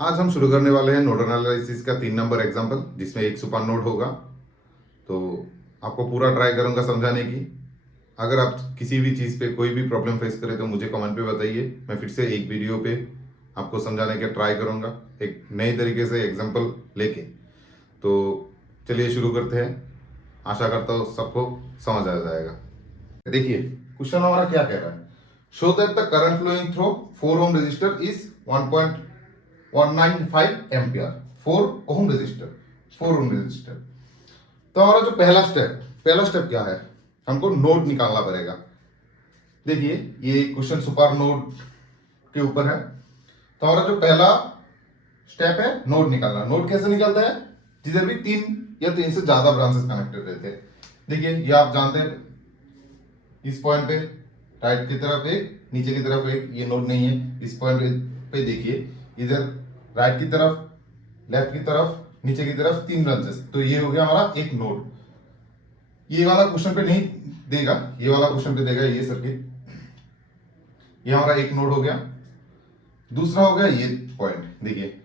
आज हम शुरू करने वाले हैं नोड एनालिसिस का 3 नंबर एग्जाम्पल, जिसमें एक सुपर नोड होगा। तो आपको पूरा ट्राई करूंगा समझाने की। अगर आप किसी भी चीज़ पे कोई भी प्रॉब्लम फेस करें तो मुझे कमेंट पे बताइए। मैं फिर से एक वीडियो पे आपको समझाने का ट्राई करूंगा, एक नए तरीके से एग्जाम्पल लेके। तो चलिए शुरू करते हैं। आशा करता हूँ सबको समझ आ जाएगा। देखिए क्वेश्चन हमारा क्या कह रहा है। Show that the current flowing through 4 ohm resistor is 1.195 ampere. 4 ohm resistor, 4 ohm resistor. तो हमारा जो पहला स्टेप क्या है, हमको नोड निकालना पड़ेगा। देखिए ये क्वेश्चन सुपर नोड के ऊपर है। तो हमारा जो पहला स्टेप है नोड निकालना। नोड कैसे निकलता है, जिधर भी 3 या 3 से ज्यादा ब्रांचेस कनेक्टेड रहते हैं। देखिए ये आप जानते हैं, इस पॉइंट पे राइट की तरफ एक, नीचे की तरफ एक, ये नोड नहीं है। इस पॉइंट पे देखिए, इधर राइट की तरफ, लेफ्ट की तरफ, नीचे की तरफ 3 ब्रांचेस। तो ये हो गया हमारा एक नोड। ये वाला क्वेश्चन पे नहीं देगा, ये वाला क्वेश्चन पे देगा ये सर्किट। ये हमारा एक नोड हो गया। दूसरा हो गया ये पॉइंट, देखिए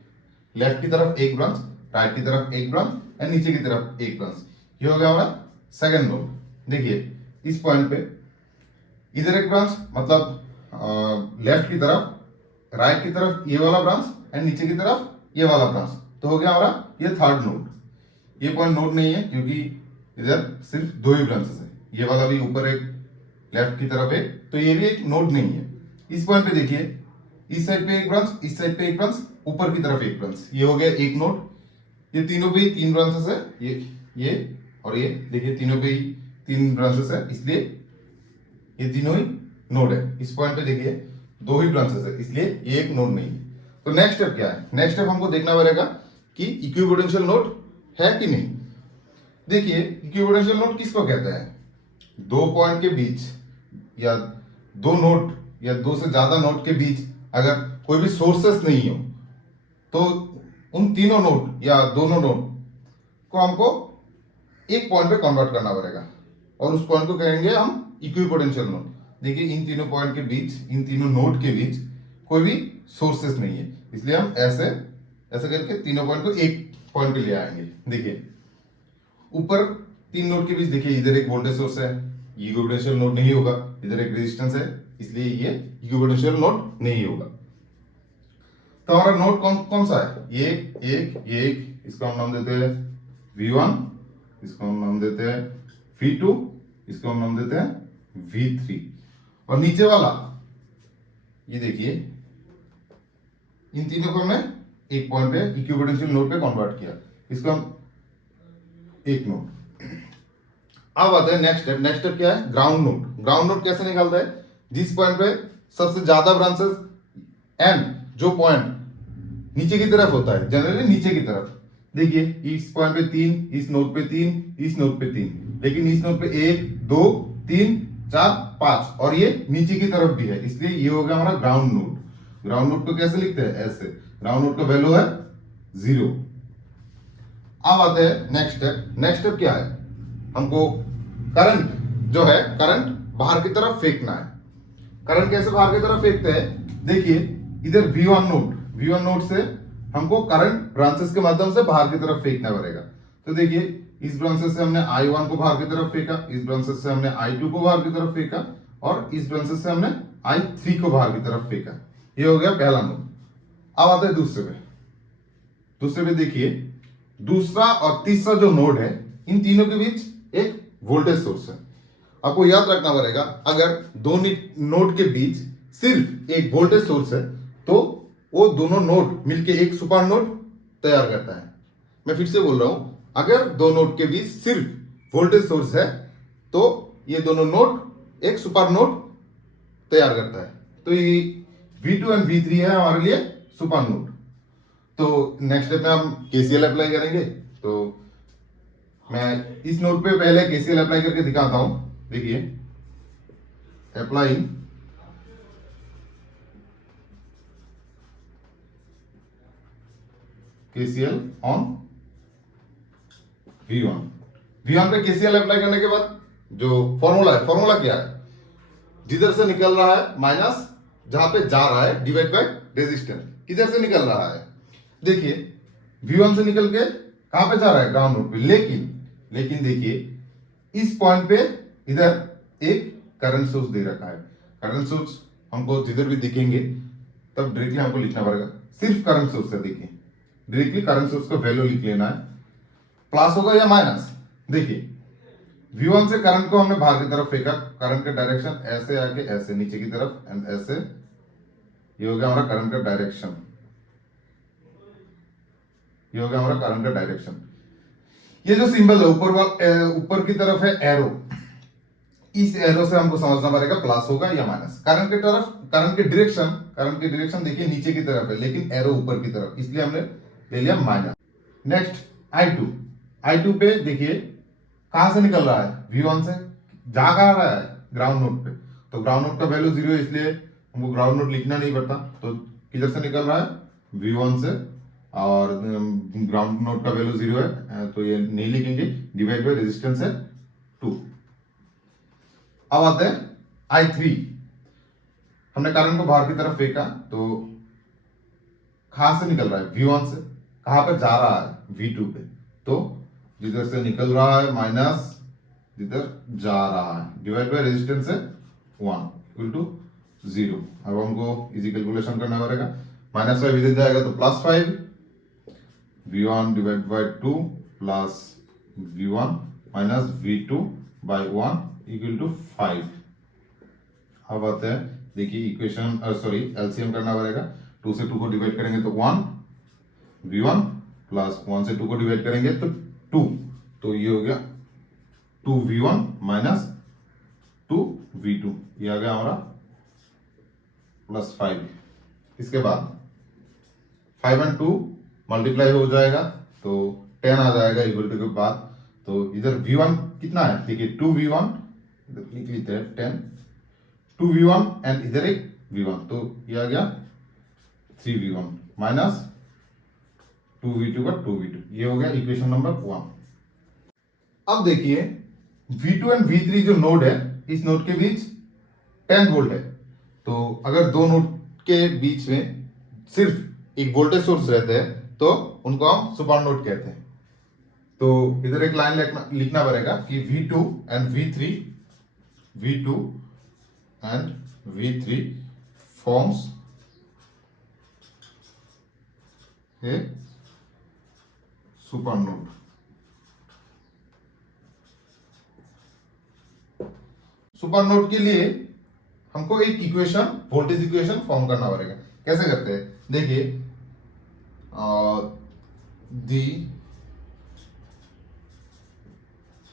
लेफ्ट की तरफ एक ब्रांच, राइट की तरफ एक ब्रांच और नीचे की तरफ एक ब्रांच। ये हो गया हमारा सेकंड नोड। देखिए इस पॉइंट पे इधर एक ब्रांच, मतलब लेफ्ट की तरफ, राइट की तरफ ये वाला ब्रांच एंड नीचे की तरफ ये वाला ब्रांच। तो हो गया हमारा ये थर्ड नोड। ये पॉइंट नोड नहीं है क्योंकि इधर सिर्फ 2 ही ब्रांचेस है। ये वाला भी ऊपर एक, लेफ्ट की तरफ एक, तो ये भी एक नोड नहीं है। इस पॉइंट पे देखिए, इस साइड पे एक ब्रांच, इस साइड पे एक ब्रांच, ऊपर की तरफ एक ब्रांच। ये हो गया एक नोड। ये तीनों पे ही 3 ब्रांचेस है, ये और ये। देखिए तीनों पे ही 3 ब्रांचेस है, इसलिए ये तीनों ही नोड है। इस पॉइंट पे देखिए 2 ही ब्रांचेस है, इसलिए ये एक नोड नहीं है। तो नेक्स्ट स्टेप क्या है, नेक्स्ट स्टेप हमको देखना पड़ेगा कि इक्विपोटेंशियल नोड है कि नहीं। देखिए इक्विपोटेंशियल नोड किसको कहते हैं, 2 पॉइंट के बीच या 2 नोड या 2 से ज्यादा नोड के बीच अगर कोई भी सोर्सेस नहीं हो, तो उन तीनों नोड या दोनों नोड को हमको एक पॉइंट पे कन्वर्ट करना पड़ेगा और उस पॉइंट को कहेंगे हम इक्विपोटेंशियल नोड। देखिए इन तीनों पॉइंट के बीच, इन तीनों नोड के बीच कोई भी सोर्सेस नहीं है, इसलिए हम ऐसे ऐसे करके तीनों पॉइंट को एक पॉइंट पे ले आएंगे। देखिए ऊपर 3 नोड के बीच, देखिए इधर एक वोल्टेज सोर्स है, इक्विपोटेंशियल नोड नहीं होगा। इधर एक रेजिस्टेंस है, इसलिए ये इक्विपोटेंशियल नोड नहीं होगा। तो हमारा नोड कौन कौन सा है, ये एक, इसको हम नाम देते हैं V1, इसको हम नाम देते हैं V2, इसको हम नाम देते हैं V3। और नीचे वाला ये देखिए, इन तीनों को हमने एक पॉइंट पे इक्विपोटेंशियल नोड पे कन्वर्ट किया, इसको हम एक नोड। अब आता है नेक्स्ट स्टेप। नेक्स्ट स्टेप क्या है, ग्राउंड नोड। ग्राउंड नोड कैसे निकालता है, जिस पॉइंट पे सबसे ज्यादा ब्रांचेस एंड जो पॉइंट नीचे की तरफ होता है, जनरली नीचे की तरफ। देखिए इस पॉइंट पे 3, इस नोड पे 3, इस नोड पे 3, लेकिन इस नोड पे 1 2 3 4 5 और ये नीचे की तरफ भी है, इसलिए ये हो गया हमारा ग्राउंड नोड। ग्राउंड नोड को कैसे लिखते हैं, ऐसे। ग्राउंड नोड का वैल्यू है 0। अब आते हैं नेक्स्ट स्टेप। नेक्स्ट स्टेप क्या है, हमको करंट जो है, करंट बाहर की तरफ फेंकना है। करंट कैसे बाहर की तरफ फेंकते हैं, देखिए इधर V1 नोड से हमको करंट ब्रांचेस के माध्यम से बाहर की तरफ फेंकना पड़ेगा। तो देखिए इस ब्रांचेस से हमने I1 को बाहर की तरफ फेंका, इस ब्रांचेस से हमने I2 को बाहर की तरफ फेंका और इस ब्रांचेस से हमने I3 को बाहर की तरफ फेंका। ये हो गया पहला नोड। अब आता है दूसरे पे देखिए, दूसरा और तीसरा जो नोड है, इन तीनों के बीच एक वोल्टेज सोर्स है। आपको याद रखना पड़ेगा, अगर दो नोड के बीच सिर्फ एक वोल्टेज सोर्स है तो वो दोनों नोड मिलके एक सुपर नोड तैयार करता है। मैं फिर से बोल रहा हूं, अगर दो नोड के बीच सिर्फ वोल्टेज सोर्स है तो ये दोनों नोड एक सुपर नोड तैयार करता है। तो ये V2 एंड V3 है हमारे लिए सुपर नोड। तो नेक्स्ट स्टेप में हम KCL अप्लाई करेंगे। तो मैं इस नोड पे पहले KCL अप्लाई करके दिखाता हूं। देखिए अप्लाइंग KCL ऑन V1 पे KCL अप्लाई करने के बाद जो फॉर्मूला है, फॉर्मूला क्या है, जिधर से निकल रहा है माइनस, जहां पे जा रहा है डिवाइड बाय रेजिस्टेंस। किधर से निकल रहा है, देखिए V1 से निकल के कहां पे जा रहा है, ग्राउंड नोड पे, लेकिन देखिए इस पॉइंट पे इधर एक करंट सोर्स दे रखा है। करंट सोर्स हमको जिधर भी दिखेंगे तब डायरेक्टली हमको लिखना पड़ेगा, सिर्फ करंट सोर्स है। देखिए डायरेक्टली करंट सोर्स का वैल्यू लिख लेना है, प्लस होगा या माइनस। देखिए V1 से करंट को हमने बाहर की तरफ फेंका, करंट का डायरेक्शन ऐसे आके ऐसे नीचे की तरफ एंड ऐसे, ये हो गया हमारा करंट का डायरेक्शन, ये हो गया हमारा करंट का डायरेक्शन। ये जो सिंबल है ऊपर की तरफ है एरो, इस एरो से हमको समझना पड़ेगा प्लस होगा या माइनस। करंट की तरफ, करंट की डायरेक्शन देखिए नीचे की तरफ है लेकिन एरो ऊपर की तरफ, इसलिए हमने ले लिया माइनस। नेक्स्ट I2 पे देखिए कहां से निकल रहा है, V1 से, जा कहां रहा है, ग्राउंड नोड पे। तो ग्राउंड नोड का वैल्यू 0 है इसलिए हमको ग्राउंड नोड लिखना नहीं पड़ता। तो किधर से निकल रहा है, V1 से, और ग्राउंड नोड का वैल्यू 0 है तो ये नहीं लिखेंगे, डिवाइड बाय रेजिस्टेंस है 2। अब आते हैं I3, हमने करंट को बाहर की तरफ फेंका तो कहां से निकल रहा है, V1 से, कहां पर जा रहा है, V2 पे। तो जिधर से निकल रहा है माइनस जिधर जा रहा है, डिवाइड बाय रेजिस्टेंस है 1 इक्वल टू 0। अब हमको इजी कैलकुलेशन करना पड़ेगा, -5 इधर जाएगा तो +5, V1 divide by 2 plus V1 minus V2 by 1 equal to 5। अब आते हैं, देखिए इक्वेशन एलसीएम करना पड़ेगा। 2 से 2 को डिवाइड करेंगे तो 1 V1 प्लस 1 से 2 को डिवाइड करेंगे तो 2, तो ये हो गया 2V1 माइनस 2V2, ये आ गया हमारा +5। इसके बाद 5 और 2 मल्टीप्लाई हो जाएगा तो 10 आ जाएगा इक्वल टू के बाद। तो इधर V1 कितना है, देखिए 2V1, इधर लिख लेते हैं 10, 2V1 एंड इधर एक V1, तो ये आ गया 3V1 माइनस 2V2 का 2V2, ये हो गया इक्वेशन नंबर 1। अब देखिए V2 एंड V3 जो नोड है, इस नोड के बीच 10 वोल्ट है। तो अगर दो नोड के बीच में सिर्फ एक वोल्टेज सोर्स रहते हैं तो उनको हम सुपर नोड कहते हैं। तो इधर एक लाइन लिखना पड़ेगा कि V2 and V3 forms a super node. Super node के लिए हमको एक इक्वेशन, वोल्टेज इक्वेशन फॉर्म करना पड़ेगा। कैसे करते हैं, देखिए दी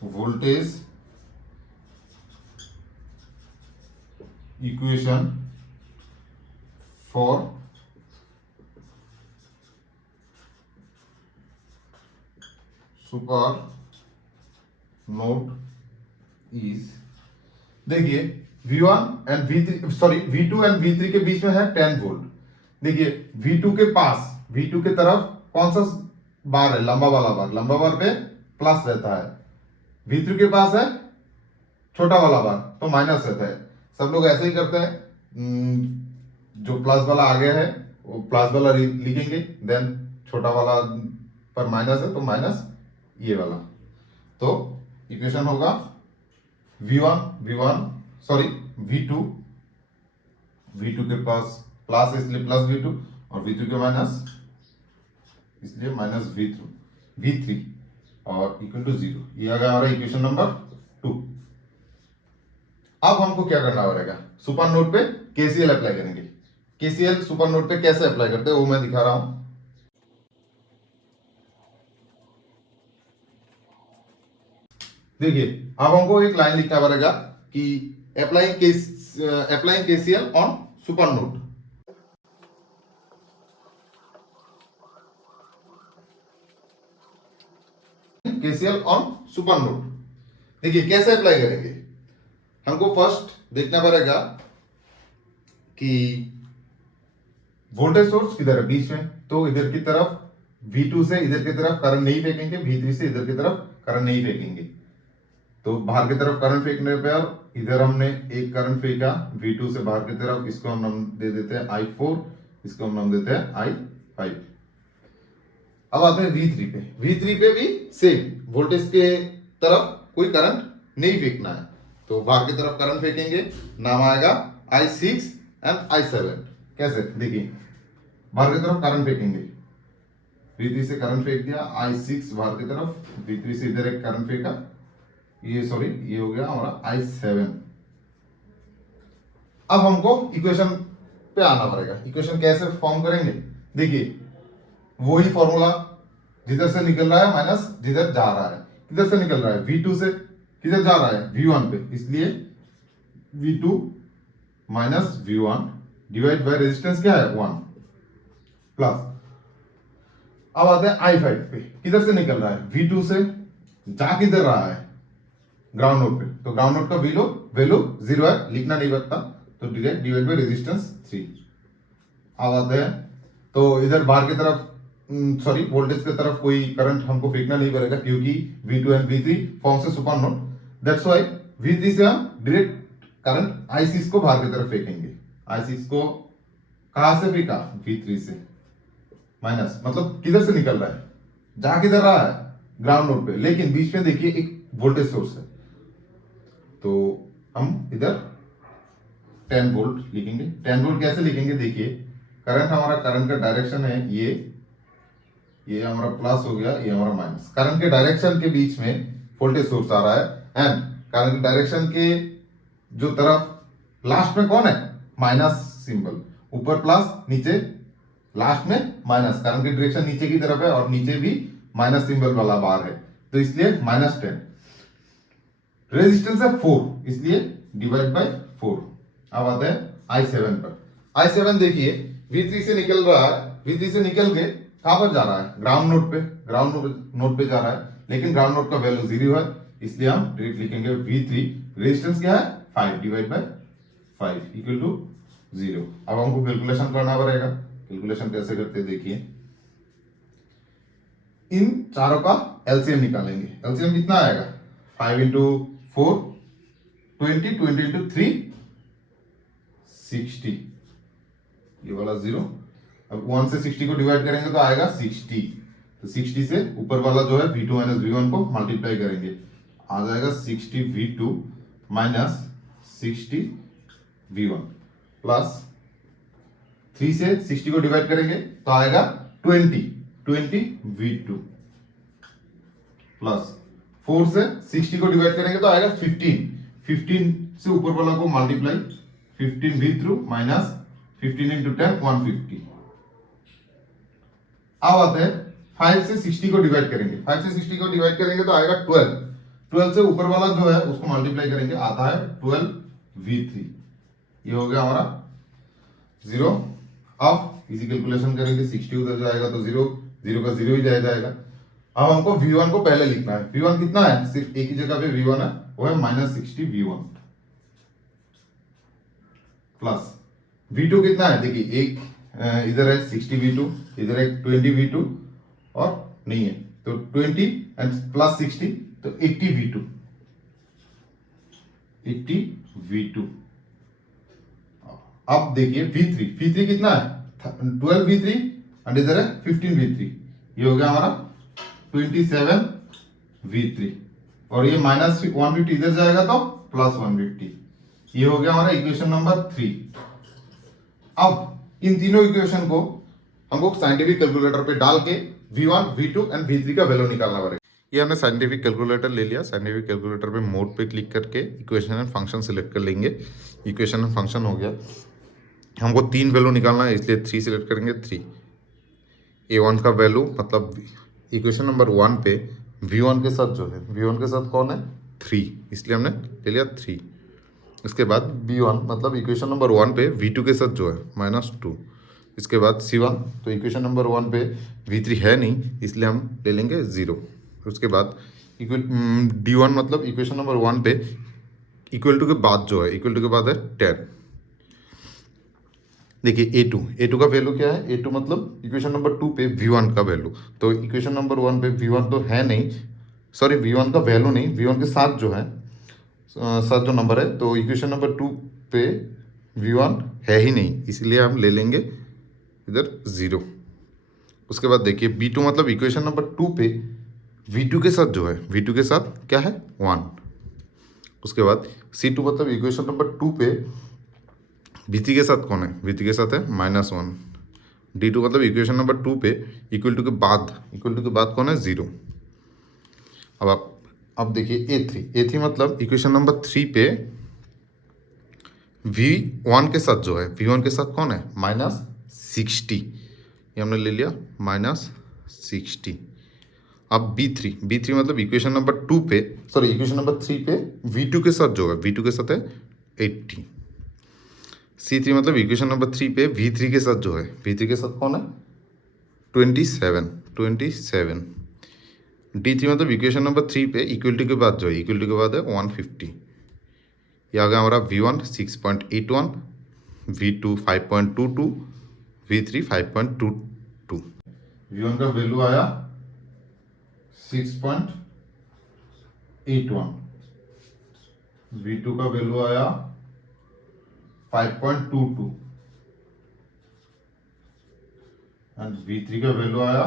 voltage equation for super node is, देखिए V1 and V2 and V3 के बीच में है 10 वोल्ट। देखिए V2 के पास, V2 के तरफ कौन सा बार है, लंबा वाला बार, लंबा बार पे प्लस रहता है। V3 के पास है छोटा वाला बार तो माइनस रहता है। सब लोग ऐसे ही करते हैं, जो प्लस वाला आगे है वो प्लस वाला लिखेंगे, देन छोटा वाला पर माइनस है तो माइनस ये वाला। तो इक्वेशन होगा V2 के पास प्लस है इसलिए प्लस V2, और V2 के माइनस इसलिए माइनस V3 और इक्वल टू 0। ये आ गया हमारा इक्वेशन नंबर 2। अब हमको क्या करना पड़ेगा, सुपर नोड पे KCL अप्लाई करेंगे। KCL सुपर नोड पे कैसे अप्लाई करते हैं वो मैं दिखा रहा हूं। देखिए अब हमको एक लाइन लिखना पड़ेगा कि applying KCL on super node. KCL on super node, देखिए कैसे अप्लाई करेंगे। हमको फर्स्ट देखना पड़ेगा कि वोल्टेज सोर्स किधर है, बीच में। तो इधर की तरफ V2 से इधर की तरफ करंट नहीं फेंकेंगे, V3 से इधर की तरफ करंट नहीं फेंकेंगे। तो बाहर की तरफ करंट फेंकने पर इधर हमने एक करंट फेंका V2 से बाहर की तरफ, इसको हम नाम दे देते हैं I4, इसको हम नाम देते हैं I5। अब आते हैं V3 पे। V3 पे भी सेम, वोल्टेज के तरफ कोई करंट नहीं फेंकना है, तो बाहर की तरफ करंट फेंकेंगे, नाम आएगा I6 एंड I7। कैसे, देखिए बाहर की तरफ करंट फेंकेंगे, V3 से करंट फेंक दिया, I6 बाहर की तरफ, V3 से इधर एक करंट फेंका, ये हो गया हमारा I7। अब हमको इक्वेशन पे आना पड़ेगा। इक्वेशन कैसे फॉर्म करेंगे, देखिए वही फॉर्मूला, जिधर से निकल रहा है माइनस जिधर जा रहा है। किधर से निकल रहा है, V2 से किधर जा रहा है, V1 पे, इसलिए V2 minus V1 divide by resistance क्या है 1 प्लस। अब आते हैं I5 पे, किधर से निकल रहा है, V2 से, जा किधर रहा है, ग्राउंड नोड पे, तो ग्राउंड नोड का वैल्यू 0 है, लिखना नहीं पड़ता, तो डायरेक्ट डिवाइड बाय रेजिस्टेंस 3। अब आते हैं, तो इधर बाहर की तरफ वोल्टेज की तरफ कोई करंट हमको फेंकना नहीं पड़ेगा, क्योंकि V2 एंड V3 फॉर्म से super node, that's why V3 से हम डायरेक्ट करंट I6 को बाहर की तरफ फेंकेंगे। I6 को कहां से फेंका, V3 से, माइनस मतलब किधर से निकल रहा है, जा किधर रहा है, ग्राउंड नोड पे, लेकिन बीच में देखिए एक वोल्टेज सोर्स है, तो हम इधर 10 वोल्ट लिखेंगे। 10 वोल्ट कैसे लिखेंगे, देखिए करंट हमारा, करंट का डायरेक्शन है ये हमारा प्लस हो गया, ये हमारा माइनस। करंट के डायरेक्शन के बीच में वोल्टेज सोर्स आ रहा है, एंड करंट के डायरेक्शन के जो तरफ लास्ट में कौन है, माइनस सिंबल, ऊपर प्लस नीचे लास्ट में माइनस, करंट की डायरेक्शन नीचे की तरफ है और नीचे भी माइनस सिंबल वाला बार है, तो इसलिए -10। रेजिस्टेंस है 4, इसलिए डिवाइड बाय 4। अब आते हैं I7 पर। I7 देखिए V3 से निकल रहा है, V3 से निकल के कहां पर जा रहा है, ग्राउंड नोड पे, ग्राउंड नोड पे जा रहा है, लेकिन ग्राउंड नोड का वैल्यू 0 है, इसलिए हम डायरेक्ट लिखेंगे V3, रेजिस्टेंस क्या है 5 डिवाइड बाय 5 इक्वल टू 0। अब हमको कैलकुलेशन करना पड़ेगा। कैलकुलेशन कैसे करते हैं, देखिए इन चारों का एलसीएम निकालेंगे। एलसीएम कितना आएगा, 5 इंटू 4 20, 20 इंटू 3 60, ये वाला 0। अब 1 से 60 को डिवाइड करेंगे तो आएगा 60, तो 60 से ऊपर वाला जो है V2 माइनस V1 को मल्टीप्लाई करेंगे, आ जाएगा 60 V2 माइनस 60 V1 प्लस 3 से 60 को डिवाइड करेंगे तो आएगा 20 V2 प्लस 4 से 60 को डिवाइड करेंगे तो आएगा 15 से ऊपर वाला को मल्टीप्लाई, 15 V3 माइनस 15 इंटू 10 150। अब आते हैं 5 से 60 को डिवाइड करेंगे, 5 से 60 को डिवाइड करेंगे तो आएगा 12 से ऊपर वाला जो है उसको मल्टीप्लाई करेंगे, आता है 12 V3, ये हो गया हमारा 0। अब इसी कैलकुलेशन करेंगे, 60 उधर जाएगा तो 0 का 0 ही रह जाएगा। अब हमको V1 को पहले लिखना है। V1 कितना है, सिर्फ एक ही जगह पे V1 है, वो है -60 V1 प्लस V2 कितना है, देखिए एक इधर है 60 V2, इधर है 20 V2 और नहीं है, तो 20 एंड प्लस 60 तो 80 V2। अब देखिए V3 कितना है, 12 V3 एंड इधर है 15 V3, ये हो गया हमारा 27 V3, और ये माइनस 150 इधर जाएगा तो प्लस 150, ये हो गया हमारा इक्वेशन नंबर 3। अब इन तीनों इक्वेशन को हमको साइंटिफिक कैलकुलेटर पे डाल के V1, V2 एंड V3 का वैल्यू निकालना पड़ेगा। ये हमने साइंटिफिक कैलकुलेटर ले लिया। साइंटिफिक कैलकुलेटर पे मोड पे क्लिक करके इक्वेशन एंड फंक्शन सिलेक्ट कर लेंगे। इक्वेशन एंड फंक्शन हो गया, हमको 3 वैल्यू निकालना है, इसलिए 3 सिलेक्ट करेंगे। 3 A1 का वैल्यू मतलब इक्वेशन नंबर 1 पे V1 के साथ जो है, V1 के साथ कौन है 3, इसलिए हमने ले लिया 3। इसके बाद B1 मतलब इक्वेशन नंबर 1 पे V2 के साथ जो है -2। इसके बाद C1, तो इक्वेशन नंबर 1 पे V3 है नहीं, इसलिए हम ले लेंगे 0। उसके बाद D1 मतलब इक्वेशन नंबर 1 पे इक्वल टू के बाद जो है, इक्वल टू के बाद है 10। देखिए A2 का वैल्यू क्या है, A2 मतलब इक्वेशन नंबर 2 पे V1 का वैल्यू, तो इक्वेशन नंबर 1 पे V1 तो है नहीं, सॉरी V1 का वैल्यू नहीं, V1 के साथ जो है साथ जो नंबर है, तो इक्वेशन नंबर 2 पे V1 है ही नहीं, इसलिए हम ले लेंगे इधर 0। उसके बाद देखिए V2 मतलब इक्वेशन नंबर 2 पे V2 के साथ जो है V2 के साथ क्या है 1। उसके बाद C2 मतलब इक्वेशन नंबर 2 पे V3 के साथ कौन है, V3 के साथ है -1। D2 मतलब इक्वेशन नंबर 2 पे इक्वल टू के बाद कौन है 0। अब देखिए A3 मतलब इक्वेशन नंबर 3 पे V1 के साथ जो है V1 के साथ कौन है -60, ये हमने ले लिया -60। अब B3 मतलब इक्वेशन नंबर 2 पे इक्वेशन नंबर 3 पे V2 के साथ जो है V2 के साथ है 80। C3 मतलब इक्वेशन नंबर 3 पे V3 के साथ जो है V3 के साथ कौन है 27। D3 मतलब इक्वेशन नंबर 3 पे इक्वलिटी के बाद जो है इक्वलिटी के बाद है 150। ये आ गया हमारा V1 6.81, V2 5.22, V3 5.22। V1 का वैल्यू आया 6.81, V2 का वैल्यू आया 5.22 एंड V3 का वैल्यू आया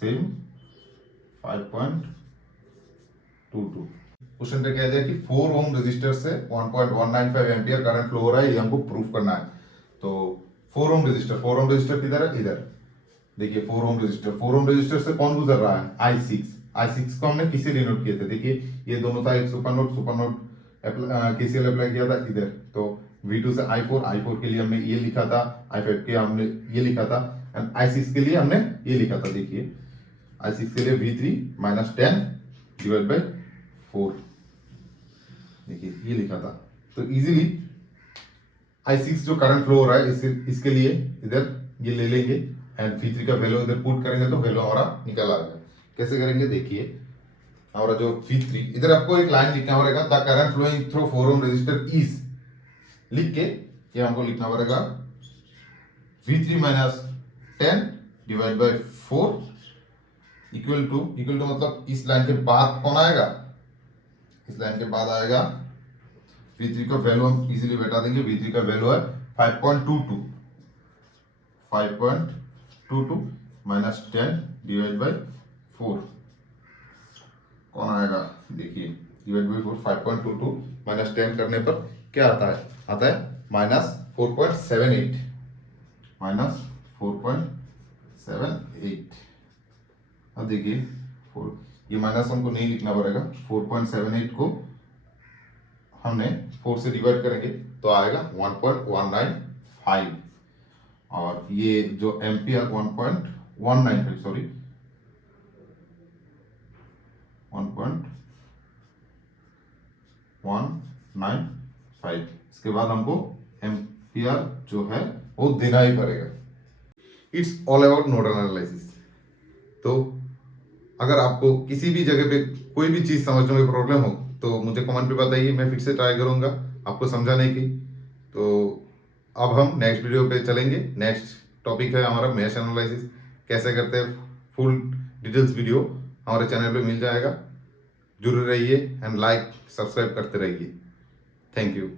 सेम 5.22। क्वेश्चन पे कह दिया कि 4 ओम रेजिस्टर से 1.195 एम्पियर करंट फ्लो हो रहा है, ये हमको प्रूफ करना है। तो 4 ओम रेजिस्टर किधर है, इधर देखिए 4 ओम रेजिस्टर से कौन गुजर रहा है I6 को हमने किसे डिनोट किए थे, देखिए ये दोनों था एक सुपर नोड केसीएल अप्लाई किया था इधर। तो V2 से I4 के लिए हमने ये लिखा था, I5 के हमने ये लिखा था एंड I6 के लिए हमने ये लिखा था। देखिए I6 के लिए V3 -10 डिवाइड बाय 4, देखिए ये लिखा था। तो इजीली I6 जो करंट फ्लो हो रहा है इसके लिए इधर ये ले लेंगे एंड V3 का वैल्यू इधर पुट करेंगे तो वैल्यू हमारा निकल आएगा। कैसे करेंगे देखिए, हमारा जो V3 इधर आपको एक लाइन लिखना पड़ेगा, the current flowing through 4 ohm resistor is, लिख के ये हमको लिखना पड़ेगा V3 -10 divide by 4 equal to मतलब इस लाइन के बाद कौन आएगा, इस लाइन के बाद आएगा V3 का वैल्यू हम इजीली बैठा देंगे। V3 का वैल्यू है 5.22 -10 डिवाइड बाय 4 कौन आएगा, देखिए डिवाइड बाय 4 5.22 -10 करने पर क्या आता है -4.78 अब देखिए 4 ये माइनस हमको नहीं लिखना पड़ेगा, 4.78 को हमने 4 से डिवाइड करेंगे तो आएगा 1.195 और ये जो एम्पियर 1.195 सॉरी 1.195। इसके बाद हमको एम्पियर जो है वो देना ही पड़ेगा। It's all about nodal analysis. तो अगर आपको किसी भी जगह पे कोई भी चीज़ समझने में प्रॉब्लम हो तो मुझे कमेंट पे बताइए, मैं फिर से ट्राई करूंगा आपको समझाने की। तो अब हम नेक्स्ट वीडियो पे चलेंगे। नेक्स्ट टॉपिक है हमारा मैश एनालिसिस, कैसे करते हैं, फुल डिटेल्स वीडियो हमारे चैनल पे मिल जाएगा। जुड़े रहिए एंड लाइक सब्सक्राइब करते रहिए। Thank you.